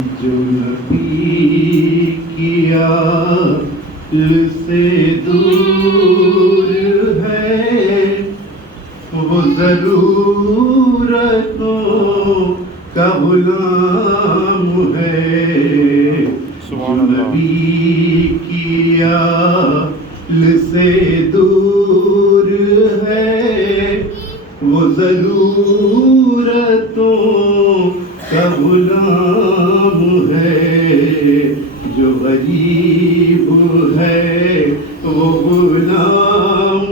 جو نبی کی آل سے دور ہے وہ ضرورتوں کا غلام ہے. جو نبی کی آل سے دور ہے وہ ضرورتوں کا غلام ہے. جو غریب ہے وہ غلام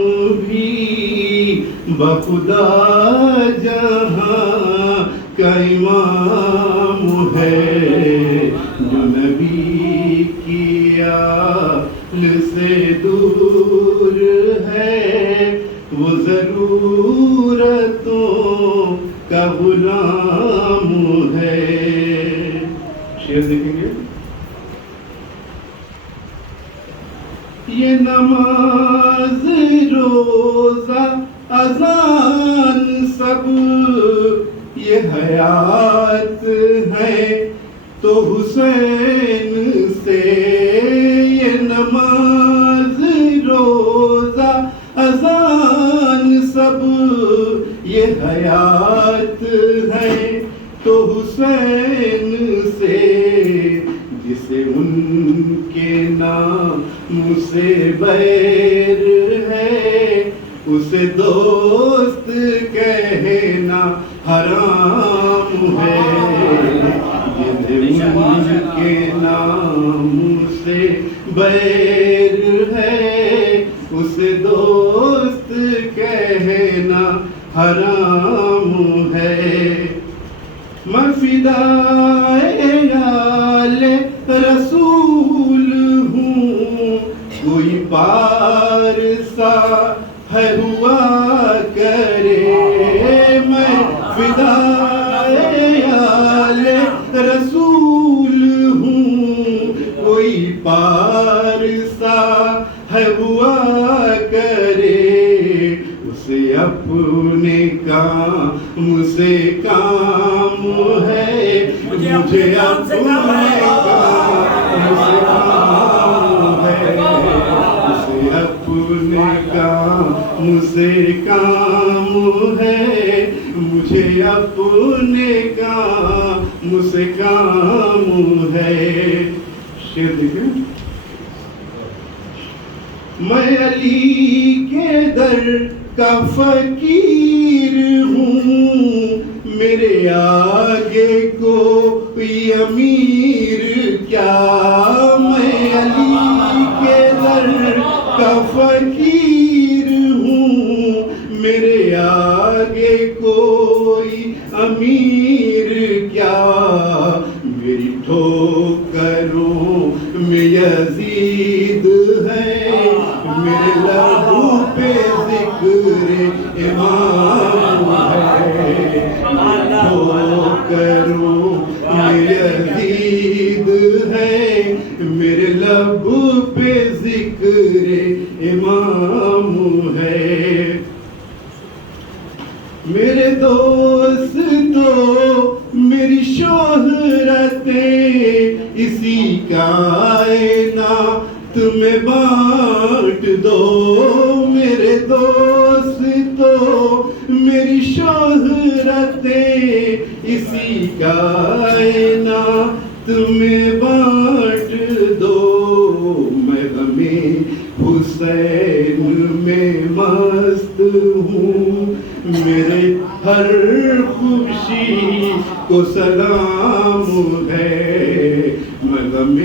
بھی بخدا جہاں کا امام ہے. جو نبی کی آل سے دور ہے وہ ضرورتوں کا غلام ہے. شعر دیکھیں گے. یہ نماز روزہ اذان سب یہ حیات ہے تو حسین سے. یہ نماز روزہ اذان سب یہ حیات ہے تو حسین سے. جسے ان کے نام سے بیر ہے اسے دوست کہنا حرام ہے. جسے ان کے نام سے بیر ہے اسے دوست کہنا حرام ہے. میں فدائے آل رسول ہوں کوئی پارسا ہے ہوا کرے. میں فدائے آل رسول ہوں کوئی پارسا ہے ہوا کرے. اسے اپنے کام سے کام ہے مجھے اپنے کام سے کام ہے. اسے اپنے کام سے کام ہے مجھے اپنے کام سے کام ہے. شعر دیکھیں. میں علی کے در کا فقیر ہوں میرے آگے کوئی امیر کیا. میں علی کے در کا فقیر ہوں میرے آگے کوئی امیر کیا. میری ٹھوکروں میں یزید ہے میرے لبوں پہ ذکر امام ہے. ٹھوکروں میں یزید ہے میرے لبوں پہ ذکر امام ہے. میرے دوستو میری شہرتیں اسی کائنات میں بانٹ دو. میرے دوستو میری شہرتیں اسی کائنات میں بانٹ دو. میں غمِ حسین میں مست ہوں میرے ہر خوشی کو سلام ہے. میں غمِ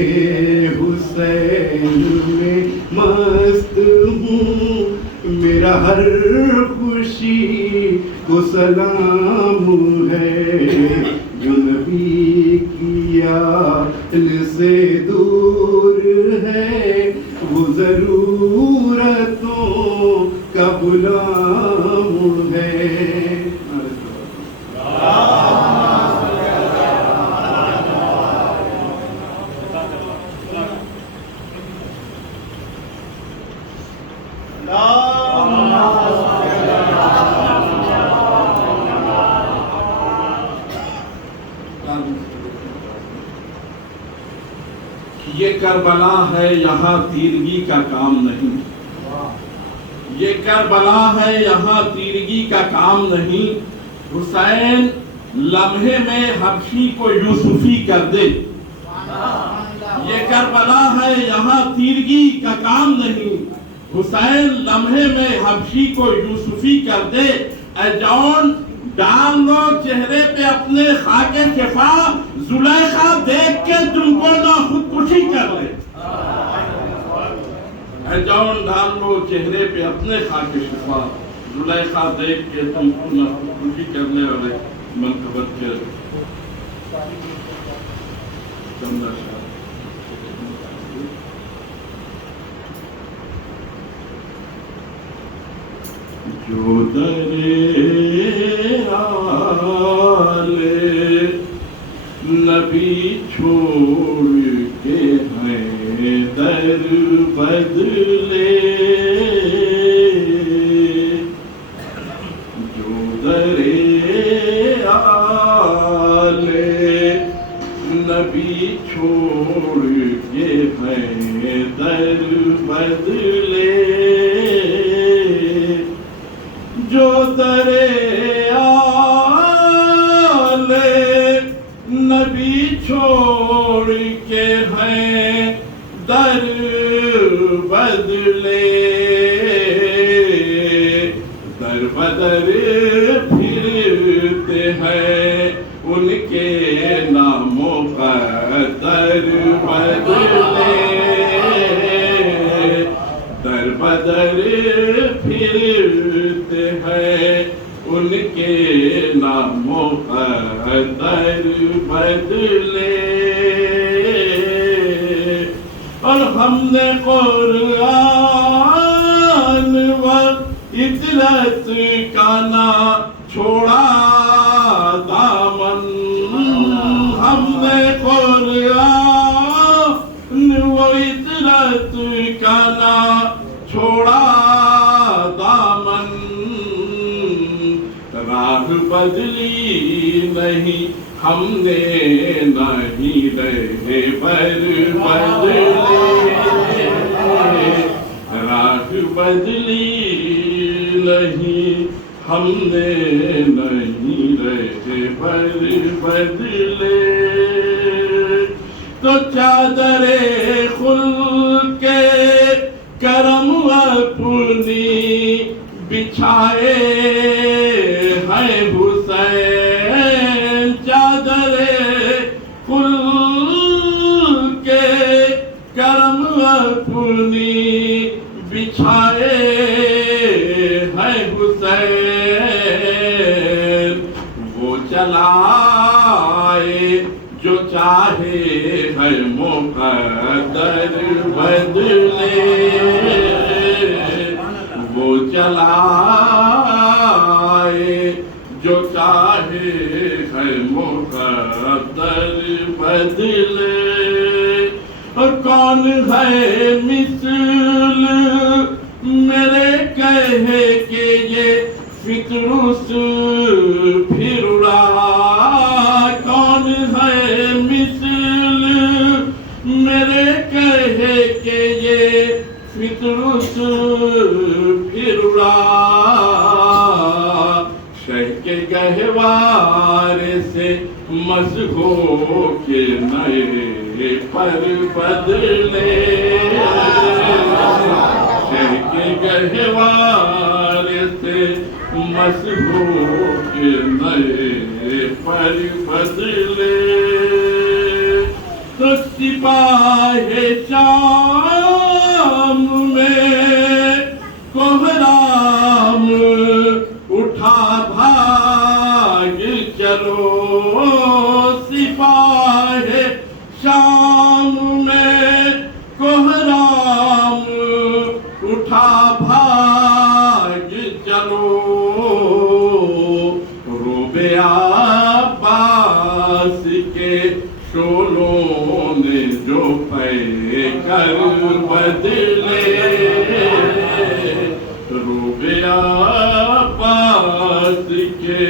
حسین میں مست ہوں میرا ہر خوشی کو سلام ہے. جو نبی کی آل سے دور ہے وہ ضرورتوں کا غلام ہے. یہ کربلا ہے یہاں تیرگی کا کام نہیں، یہ کربلا ہے یہاں تیرگی کا کام نہیں، حسین لمحے میں حبشی کو یوسفی کر دے، یہ کربلا ہے یہاں تیرگی کا کام نہیں، حسین لمحے میں حبشی کو یوسفی کر دے، اے جان ڈال لو چہرے پہ اپنے خاک شفا، زلیخا دیکھ کے تم کو نہ خودکشی کر لے، اے جان ڈال لو چہرے پہ اپنے خاک شفا، زلیخا دیکھ کے تم کو نہ خودکشی کر لے، اور منقبت کے چندہ شاہ جو درے آل نبی چھوڑ کے ہیں در بدلے، جو درے آل نبی چھوڑ کے ہیں در بدلے، جو درے آل نبی چھوڑ کے ہیں در بدلے، در بدر پھرتے ہیں ان کے ناموں کا در بدلے، در بدر پھرتے ہیں ان کے ناموں کا در بدلے، اور ہم نے قرآن و عطرت کا نہ چھوڑا دامن، ہم نے قرآن و عطرت کا نہ چھوڑا دامن، راہ بدلی نہیں ہم نے نہیں رہے پر بدلے، راہ بدلی نہیں ہم نے نہیں رہے پر بدلے، تو چادر خلق کے کرم اپنی بچھائے ہیں حسین، چادر خلق کے کرم اپنی بچھائے ہیں حسین، وہ چلائے جو چاہے ہے مقدر بدلے، وہ چلائے جو چاہے ہے مقدر بدلے، اور کون ہے مثل میرے کہے کہ یہ فطرس پھر اڑا، کون ہے مثل میرے کہے کہ یہ فطرس پھر اڑا، شہ کے گہوارے سے مزہو کے نئے پر بدلے، شہ کے گہوارے سے مزہو کے نئے پر بدلے، تو سپاہ شام میں کوہرام اٹھا بھاگ چلو، سپاہ شام میں کوہرام اٹھا بھاگ چلو، روب عباس کے شولوں نے جو پے کر بدلے، روب عباس کے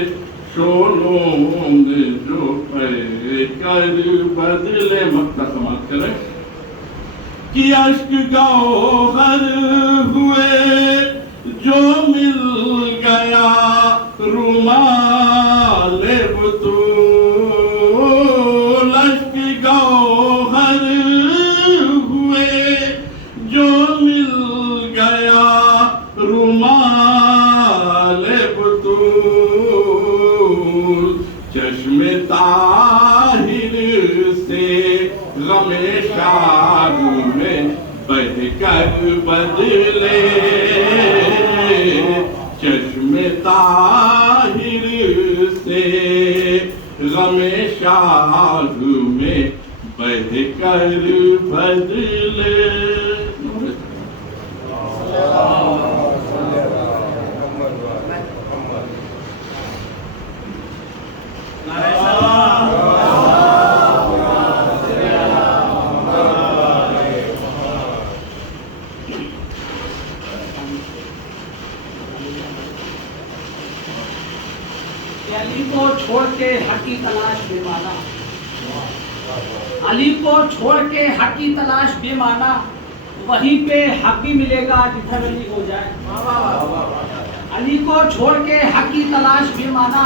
شولوں نے جو پے کر بدلے، مقطع سماعت کریں، کہ اشک گوہر ہوئے جو مل گیا رومال بطول، اشک گوہر ہوئے جو مل گیا رومال بطول، چشم طاہر سے غم شاہ میں بہہ کر بدلے، چشم طاہر سے غم شاہ میں بہہ کر بدلے۔ علی کو چھوڑ کے حق کی تلاش بے مانا، علی کو چھوڑ کے حق کی تلاش بے مانا، وہیں پہ حق بھی ملے گا جدھر علی ہو جائے۔ علی کو چھوڑ کے حق کی تلاش بے مانا،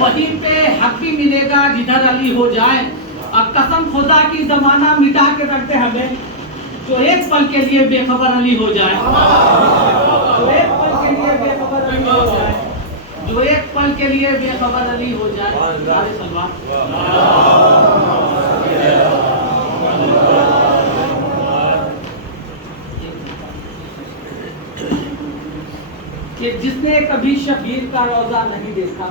وہیں پہ حق بھی ملے گا جدھر علی ہو جائے۔ اب قسم خدا کی زمانہ مٹا کے رکھ دے ہمیں، جو ایک پل کے لیے بے خبر علی ہو جائے، جو ایک پل کے لیے بے خبر علی ہو جائے، جو ایک پل کے لیے بے خبر علی ہو جائے۔ نعرہ سلوات۔ کہ جس نے کبھی شبیر کا روضہ نہیں دیکھا،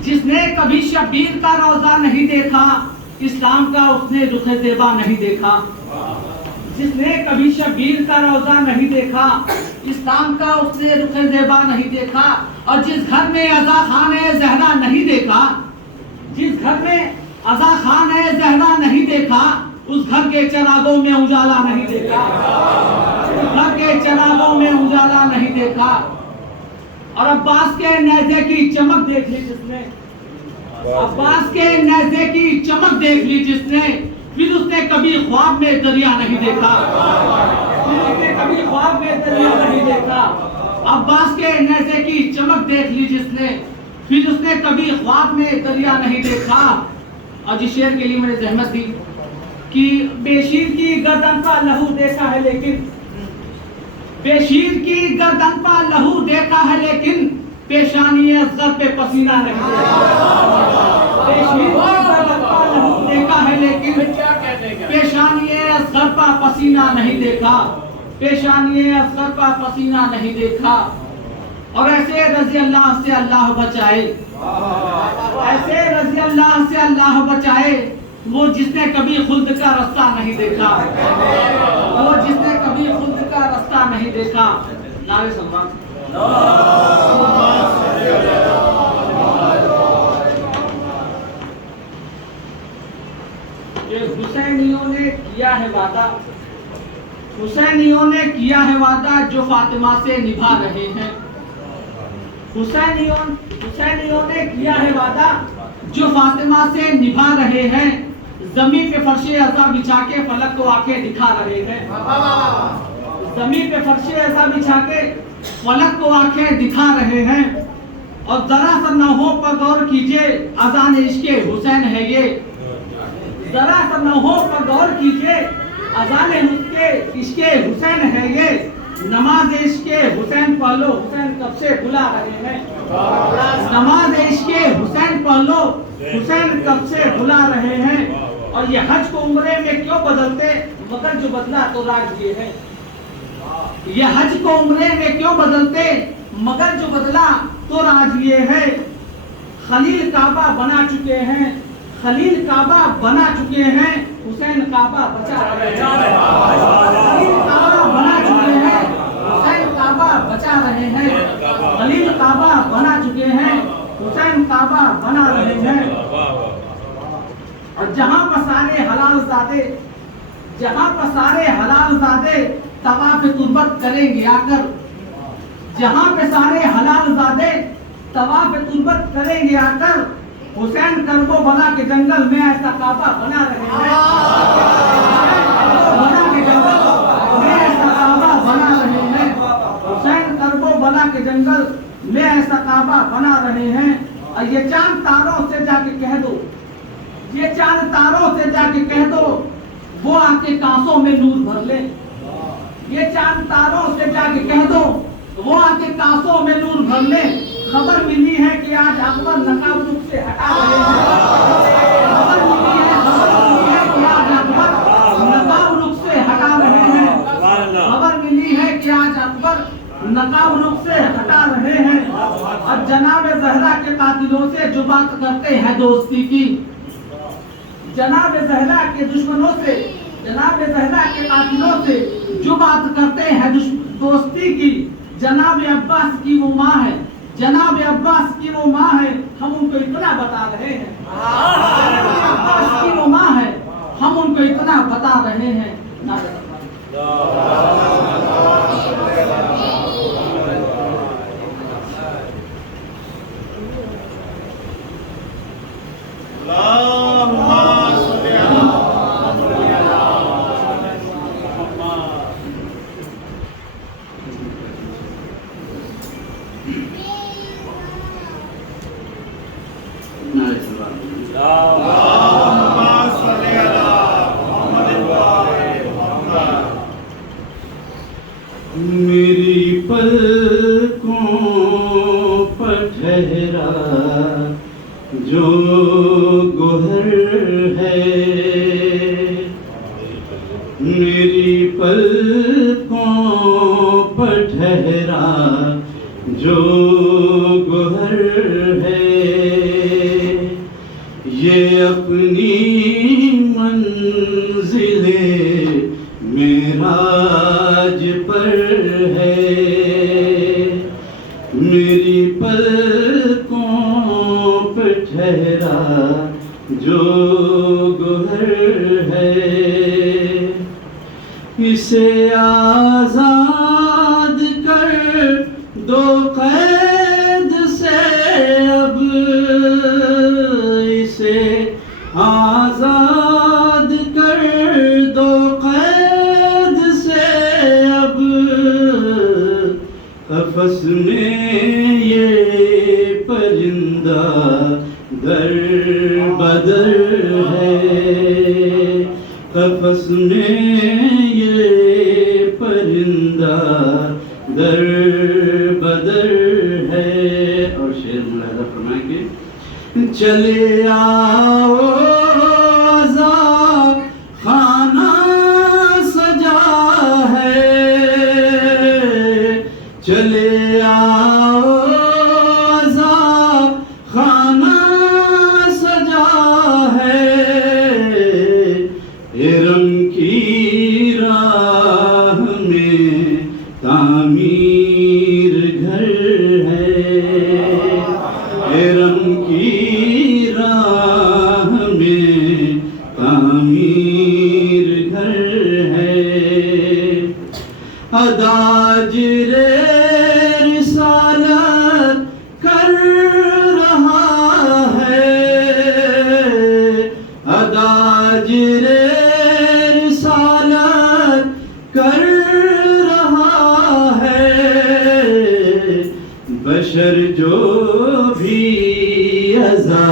جس نے کبھی شبیر کا روضہ نہیں دیکھا، اسلام کا اس نے رخ زیبا نہیں دیکھا۔ جس نے کبھی شبیر کا روضہ نہیں دیکھا، اسلام کا اس نے رخ زیبا نہیں دیکھا۔ اور جس گھر میں عزا خان زہرا نہیں دیکھا، جس گھر میں عزا خان زہرا نہیں دیکھا، اس گھر کے چراغوں میں اجالا نہیں دیکھا، اس گھر کے چراغوں میں اجالا نہیں دیکھا۔ اور عباس کے نیزے کی چمک دیکھ لی جس نے، عباس کے نیزے کی چمک دیکھ لی جس نے، پھر اس نے کبھی خواب میں دریا نہیں دیکھا، پھر اس نے کبھی خواب میں دریا نہیں دیکھا۔ عباس کے نیزے کی چمک دیکھ لی جس نے، پھر اس نے کبھی خواب میں دریا نہیں دیکھا۔ اور جس شعر کے لیے میں نے زحمت دی کہ بے شیر کی گردن پر لہو دیکھا ہے لیکن، بے شیر کی گردن پر لہو دیکھا ہے لیکن، پیشانی اصغر پہ پسینہ نہیں دیکھا۔ بے شیر کی گردن پر لہو دیکھا ہے لیکن، پیشانی اصغر پہ پسینہ نہیں دیکھا، پیشانی اصغر پہ پسینہ نہیں دیکھا۔ اور ایسے رضی اللہ سے اللہ بچائے، ایسے رضی اللہ سے اللہ بچائے، وہ جس نے کبھی خلد کا رستہ نہیں دیکھا، وہ جس نے کبھی خلد کا رستہ نہیں دیکھا۔ نعرہ سلوات۔ کہ حسینیوں نے کیا ہے وعدہ، حسینیوں نے کیا ہے وعدہ جو فاطمہ سے نبھا رہے ہیں، حسینیوں نے کیا ہے وعدہ جو فاطمہ سے نبھا رہے ہیں، زمین پہ فرش عزا بچھا کے فلک کو آنکھیں دکھا رہے ہیں، زمین پہ فرش عزا بچھا کے فلک کو آنکھیں دکھا رہے ہیں۔ اور ذرا سا نوحوں پر غور کیجئے، اذان عشق حسین ہے یہ، ذرا سا نوحوں پر غور کیجئے، اذان عشق حسین ہے یہ، نماز عشق حسین پڑھ لو، حسین کب سے بلا رہے ہیں، نماز عشق حسین پڑھ لو، حسین کب سے بلا رہے ہیں۔ اور یہ حج کو عمرے میں کیوں بدلتے، مگر جو بدلا تو راج یہ ہے، یہ حج کو عمرے میں کیوں بدلتے، مگر جو بدلا تو راج یہ ہے۔ خلیل کعبہ بنا چکے ہیں، خلیل کعبہ بنا چکے ہیں، حسین کعبہ بچا رہے ہیں، خلیل کعبہ بنا چکے ہیں، حسین کعبہ بچا رہے ہیں، خلیل کعبہ بنا چکے ہیں، حسین کعبہ بنا رہے ہیں۔ اور جہاں پر سارے حلال زادے، جہاں پر سارے حلال زادے طواف تربت کریں گے آ کر، جہاں پہ سارے حلال زادے طواف تربت کریں گے آ کر، حسین کربو بلا کے جنگل میں ایسا کعبہ بنا رہے ہیں، یہ چاند تاروں سے جا کے کہہ دو، یہ چاند تاروں سے جا کے کہہ دو وہ آ کے کانسوں میں نور بھر لے، یہ چاند تاروں سے جا کے کہہ دو وہ آ کے کانسوں میں نور بھر لے۔ خبر ملی ہے کہ آج اکبر نقاب رخ سے ہٹا رہے ہیں، خبر ملی ہے کہ آج اکبر نقاب رخ سے ہٹا رہے ہیں، خبر ملی ہے کہ آج اکبر نقاب رخ سے ہٹا رہے ہیں، اور جناب زہرا کے قاتلوں سے جو بات کرتے ہیں دوستی کی، جناب زہرا کے دشمنوں سے، جناب زہرا کے قاتلوں سے جو بات کرتے ہیں دوستی کی، جناب عباس کی وہ ماں ہے، جناب عباس کی وہ ماں ہے، ہم ان کو اتنا بتا رہے ہیں، جناب عباس کی وہ ماں ہے، ہم ان کو اتنا بتا رہے ہیں۔ میری پلکوں پر ٹھہرا جو گوہر ہے، میری پلکوں پر ٹھہرا جو گوہر ہے، یہ اپنی منزل معراج پر ہے، میری پلکوں پہ ٹھہرا جو گوہر ہے، اسے آزاد کر دو قید سے اب، اسے آزاد کر دو قید سے اب، قفس میں یہ پرندہ در بدر ہے، قفس میں یہ پرندہ در بدر ہے۔ اور شعر ملاحظہ فرمائیں کہ چلے آؤ عزا خانہ سجا ہے، چلے آؤ عزا خانہ سجا ہے، ارم کی راہ میں تعمیر گھر ہے، ارم کی راہ میں تعمیر گھر ہے، اداج رسالت کر رہا ہے، اداج رسالت کر رہا ہے، بشر جو بھی عزا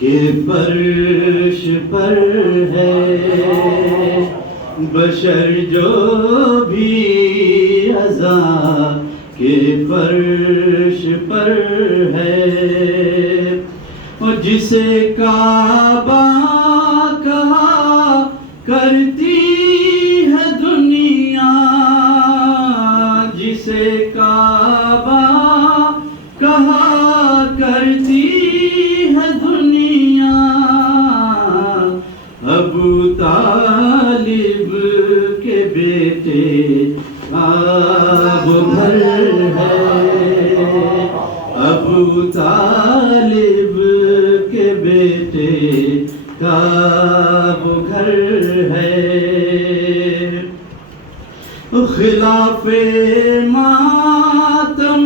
کے فرش پر ہے، بشر جو بھی عزا کے فرش پر ہے، اور جسے کعبہ کہا کرتی ہے دنیا، جسے کعبہ کہا کرتی ہے دنیا، ابو طالب کے بیٹے کا وہ گھر ہے، ابو طالب کے بیٹے کا وہ گھر ہے، خلاف ماتم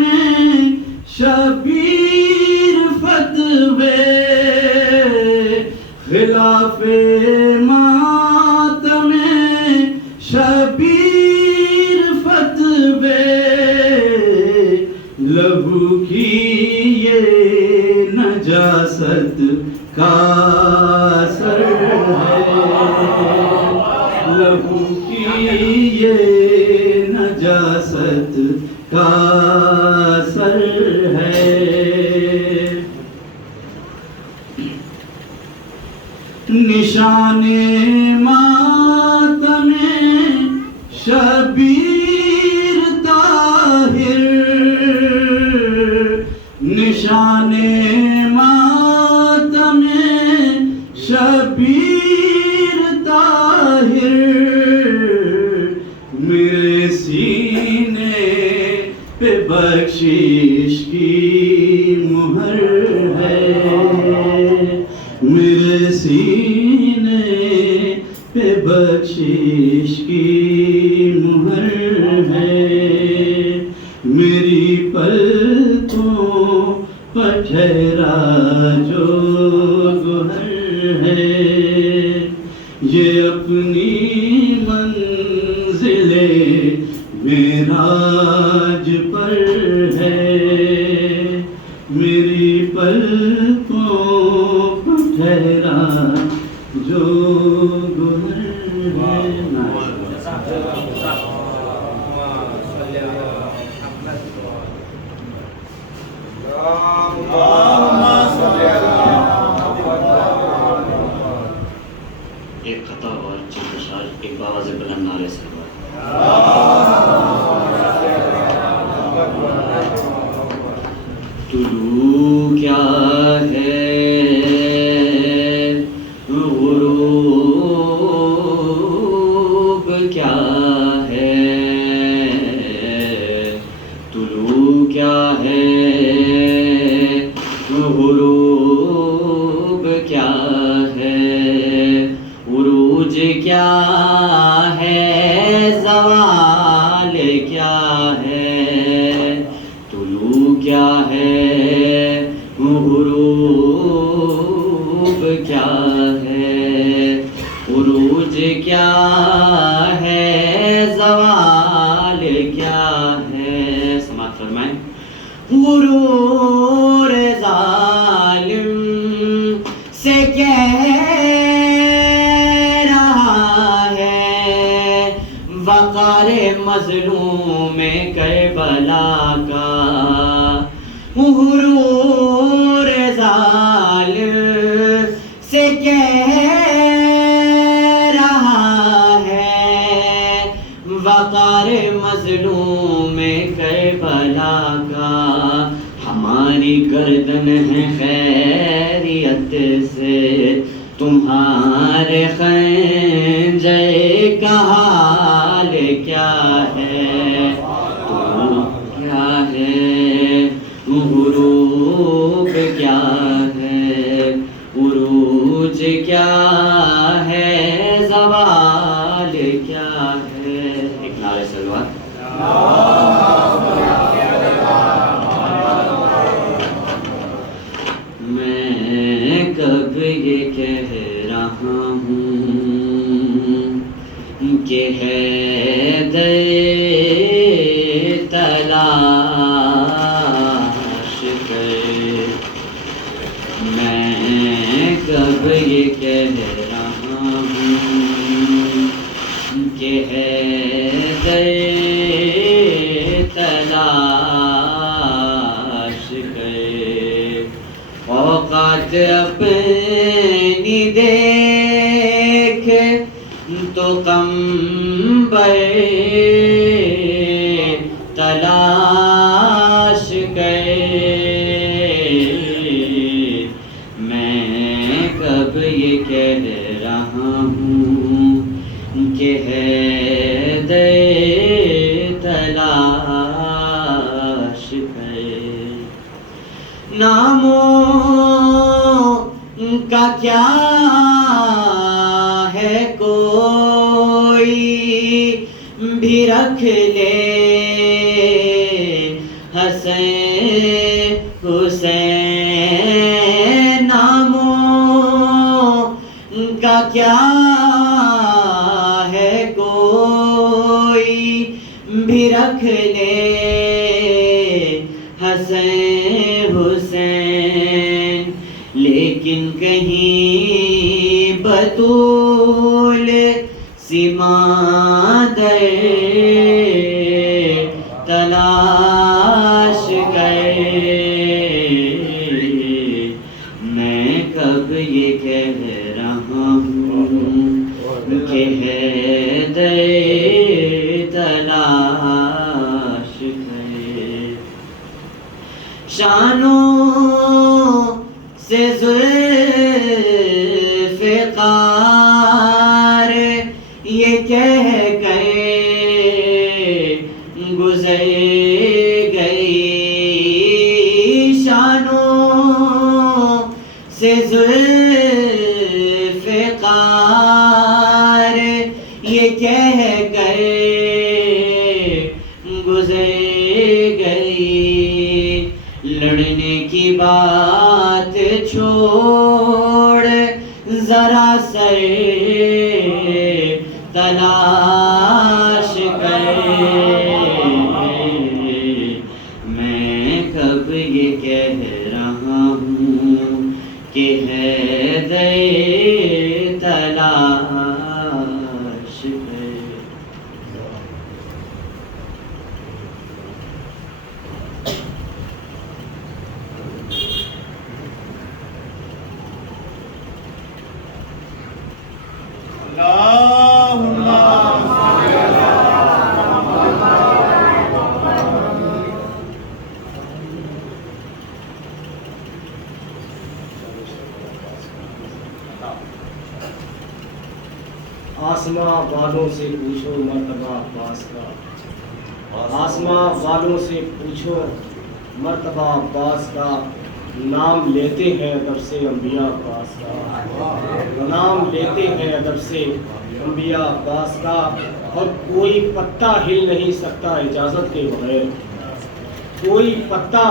شبیر فتوے، خلاف ماتم شبیر فتوے، لہو کی یہ نہ لہو کی یہ نجاست کا اثر ہے نشان ماتم شبیر طاہر نشان ماتم شبیر طاہر میرے سینے پہ بخشش کی مہر ہے میرے سینے پہ بخشش کی مہر ہے میری پلکوں پر ٹھہرا جو گہر ہے یہ اپنی منزل معراج پر ہے میری پلکوں پر ٹھہرا جو گہر ہے ایک خطا اور چند اشعار ایک باواز بلند نعرے سے طلوع کیا ہے غروب کیا ہے طلوع کیا ہے غروب کیا ہے عروج کیا ہے زوال کیا ہے طلوع کیا ہے غروب کیا ہے عروج کیا ہے زوال کیا ہے سماعت فرمائیں غرور ظالم سے کہہ رہا ہے وقار مظلوم کربلا کا غرور ظالم سے کہہ رہا ہے وقار مظلوم کربلا کا ہماری گردن ہے خیریت سے تمہارے خنجر کا حال کیا ہے کیا ہے غروب کیا ہے عروج کیا ہے زوال کیا ہے ایک نعرہ سلوات میں کب یہ کہہ رہا ہوں کہ ہے تلاش کر میں کب یہ کہہ رہا ہوں کہ ہے تلاش کر اوقات اپنی دیکھ تو کم تلاش کر میں کب یہ کہہ رہا ہوں کہ ہے تلاش کر ناموں کا کیا ہے کوئی بھی رکھ لے حسین حسین ناموں کا کیا ہے کوئی بھی رکھ لے حسین حسین لیکن کہیں بطول سیما دے تلاش گئے میں کب یہ کہہ رہا ہوں کہ ہے دے تلاش گئے شانوں سے ذوالفقار یہ کہہ گئے گزر گئی شانوں سے ذوالفقار یہ کہہ گئے گزر گئی لڑنے کی بات چھوڑ ذرا سے تلاش گئے میں کب یہ کہہ رہا ہوں کہ ہے دے تلاش گئے آسماں والوں سے پوچھو مرتبہ عباس کا آسماں والوں سے پوچھو مرتبہ عباس کا نام لیتے ہیں ادب سے انبیاء عباس کا نام لیتے ہیں ادب سے انبیاء عباس کا اور کوئی پتا ہل نہیں سکتا اجازت کے بغیر کوئی پتا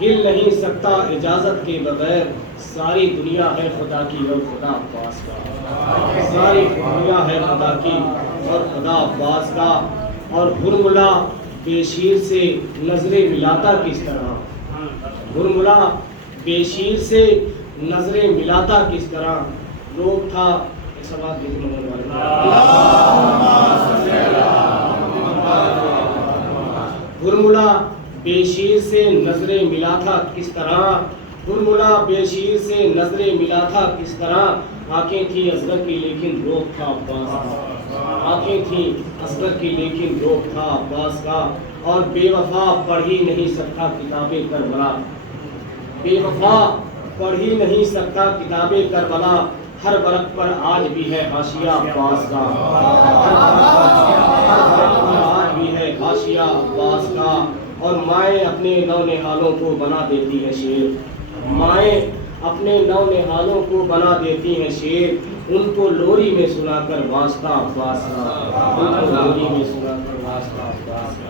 ہل نہیں سکتا اجازت کے بغیر ساری دنیا ہے خدا کی اور خدا عباس کا ساری دنیا ہے خدا کی اور خدا عباس کا اور ہرملا بے شیر سے نظریں ملاتا کس طرح ہرملا بے شیر سے نظریں ملاتا کس طرح روگ تھا ایک سوال ہرملا بے شیر سے نظریں ملا تھا کس طرح ہرملا بے شیر سے نظریں ملا تھا کس طرح آنکھیں تھی اصغر کی لیکن روگ تھا عباس کا آنکھیں تھی اصغر کی لیکن روگ تھا عباس کا اور بے وفا پڑھ ہی نہیں سکتا کتابیں کربلا بے وفا پڑھ ہی نہیں سکتا کتابیں کربلا ہر ورق پر آج بھی ہے حاشیہ عباس کا ہر ورق پر آج بھی ہے حاشیہ عباس کا اور مائیں اپنے نونہالوں کو بنا دیتی ہے شیر مائیں اپنے نونہالوں کو بنا دیتی ہیں شیر ان کو لوری میں سنا کر واسطہ عباس کا ان کو لوری میں سنا کر واسطہ عباس کا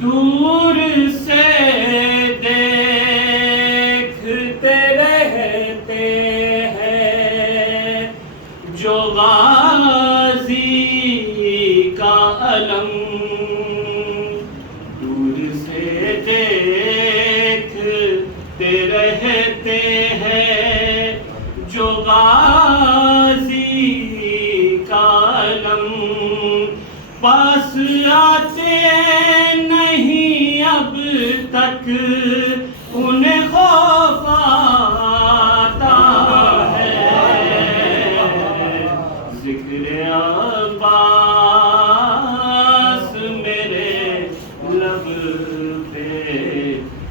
دور سے دیکھتے رہتے ہیں غازی کا علم پاس آتے نہیں اب تک انہیں خوف آتا ہے ذکر عباس میرے لب پہ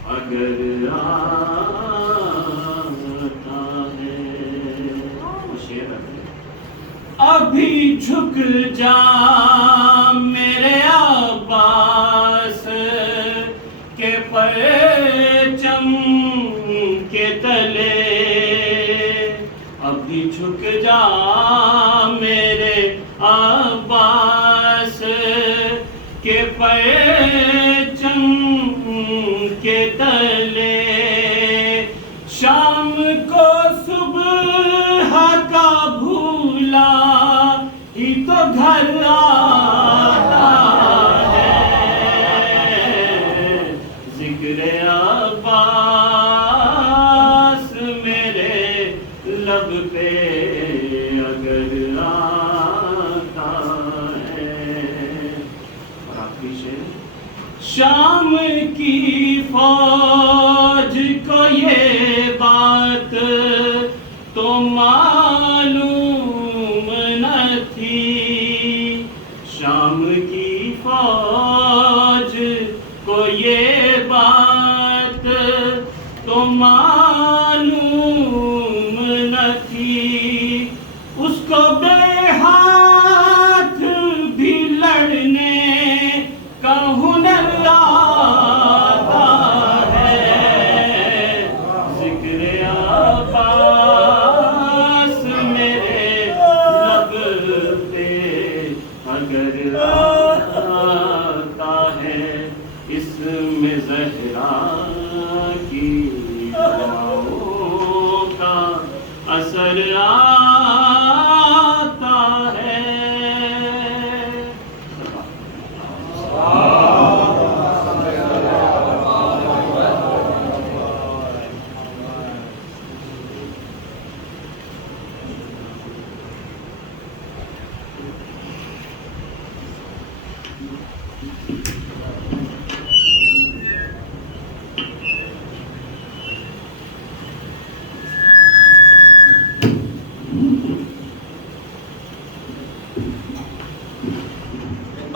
اگر آتا ہے ابھی جھک جا میرے عباس کے پرچم کے تلے ابھی جھک جا میرے عباس کے پرچم کے تلے شام کو صبح کا بھولا ہی تو گھر آتا ہے ذکر عباس میرے لب پہ اگر آتا ہے اور آخری شعر شام کی فوج کو یہ بات تو معلوم نہ تھی شام کی فوج کو یہ بات تو معلوم نہ تھی اس کو بے ہاتھ بھی لڑنے کا ہنر آتا ہے ذکر عباس میرے لب پہ اگر آتا ہے اس میں زہرا کی دعاؤں کا اثر آتا ہے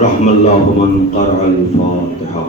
رحم اللہ من قرأ الفاتحہ.